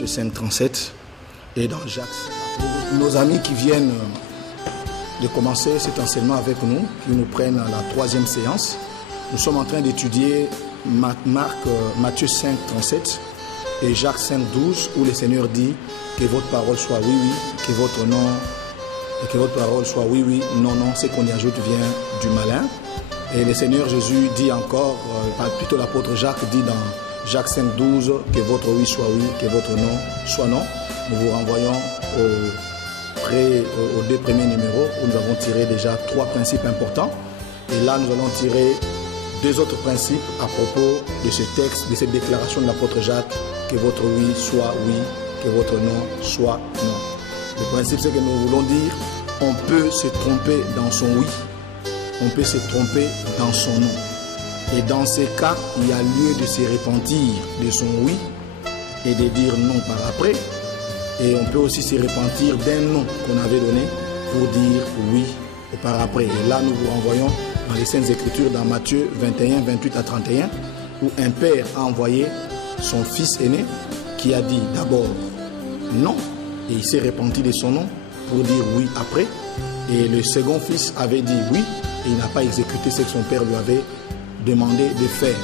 Matthieu 5, 37 et dans Jacques. Nos amis qui viennent de commencer cet enseignement avec nous, qui nous prennent la 3e séance, nous sommes en train d'étudier Matthieu 5, 37 et Jacques 5, 12, où le Seigneur dit que votre parole soit oui, oui, que votre nom et que votre parole soit oui, oui, non, non. Ce qu'on y ajoute vient du malin. Et le Seigneur Jésus dit encore, plutôt l'apôtre Jacques dit dans Jacques 5, 12, que votre oui soit oui, que votre non soit non. Nous vous renvoyons aux 2 premiers numéros où nous avons tiré déjà 3 principes importants. Et là, nous allons tirer 2 autres principes à propos de ce texte, de cette déclaration de l'apôtre Jacques, que votre oui soit oui, que votre non soit non. Le principe, c'est que nous voulons dire, on peut se tromper dans son oui, on peut se tromper dans son non. Et dans ces cas, il y a lieu de se repentir de son oui et de dire non par après. Et on peut aussi se repentir d'un non qu'on avait donné pour dire oui par après. Et là, nous vous renvoyons dans les Saintes Écritures, dans Matthieu 21, 28 à 31, où un père a envoyé son fils aîné qui a dit d'abord non, et il s'est repenti de son nom pour dire oui après. Et le second fils avait dit oui, et il n'a pas exécuté ce que son père lui avait demandé de faire.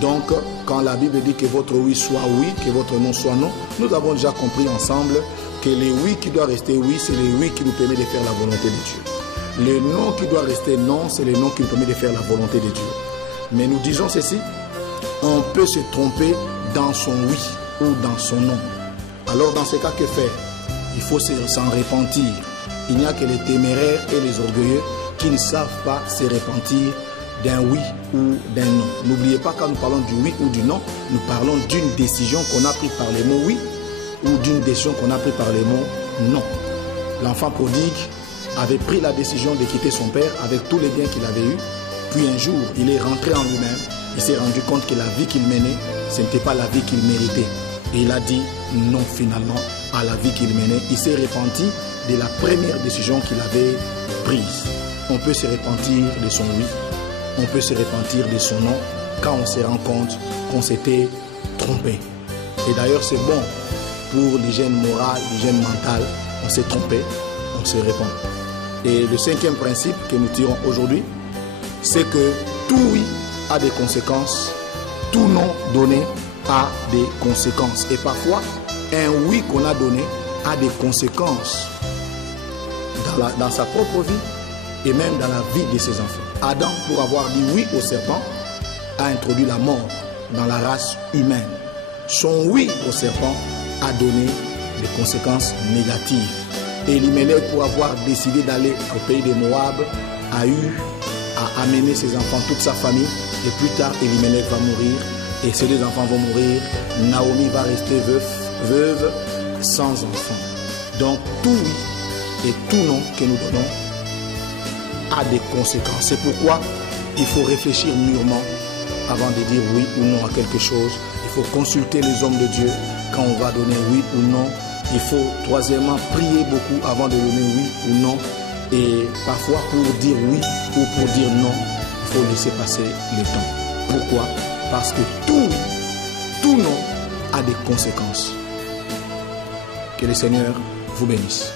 Donc, quand la Bible dit que votre oui soit oui, que votre non soit non, nous avons déjà compris ensemble que le oui qui doit rester oui, c'est le oui qui nous permet de faire la volonté de Dieu. Le non qui doit rester non, c'est le non qui nous permet de faire la volonté de Dieu. Mais nous disons ceci, on peut se tromper dans son oui ou dans son non. Alors dans ce cas, que faire? Il faut s'en repentir. Il n'y a que les téméraires et les orgueilleux qui ne savent pas se repentir d'un oui ou d'un non. N'oubliez pas, quand nous parlons du oui ou du non, nous parlons d'une décision qu'on a prise par les mots oui ou d'une décision qu'on a prise par les mots non. L'enfant prodigue avait pris la décision de quitter son père avec tous les biens qu'il avait eus. Puis un jour, il est rentré en lui-même. Il s'est rendu compte que la vie qu'il menait, ce n'était pas la vie qu'il méritait. Et il a dit non finalement à la vie qu'il menait. Il s'est repenti de la première décision qu'il avait prise. On peut se repentir de son oui. On peut se repentir de son non quand on se rend compte qu'on s'était trompé. Et d'ailleurs, c'est bon pour l'hygiène morale, l'hygiène mentale. On s'est trompé, on se repent. Et le 5e principe que nous tirons aujourd'hui, c'est que tout oui a des conséquences, tout non donné a des conséquences. Et parfois, un oui qu'on a donné a des conséquences dans sa propre vie et même dans la vie de ses enfants. Adam, pour avoir dit oui au serpent, a introduit la mort dans la race humaine. Son oui au serpent a donné des conséquences négatives. Elimelech, pour avoir décidé d'aller au pays de Moab, a eu à amener ses enfants, toute sa famille, et plus tard, Elimelech va mourir, et ses 2 enfants vont mourir. Naomi va rester veuve, sans enfants. Donc, tout oui et tout non que nous donnons a des conséquences. C'est pourquoi il faut réfléchir mûrement avant de dire oui ou non à quelque chose. Il faut consulter les hommes de Dieu quand on va donner oui ou non. Il faut troisièmement prier beaucoup avant de donner oui ou non. Et parfois pour dire oui ou pour dire non, il faut laisser passer le temps. Pourquoi? Parce que tout oui, tout non a des conséquences. Que le Seigneur vous bénisse.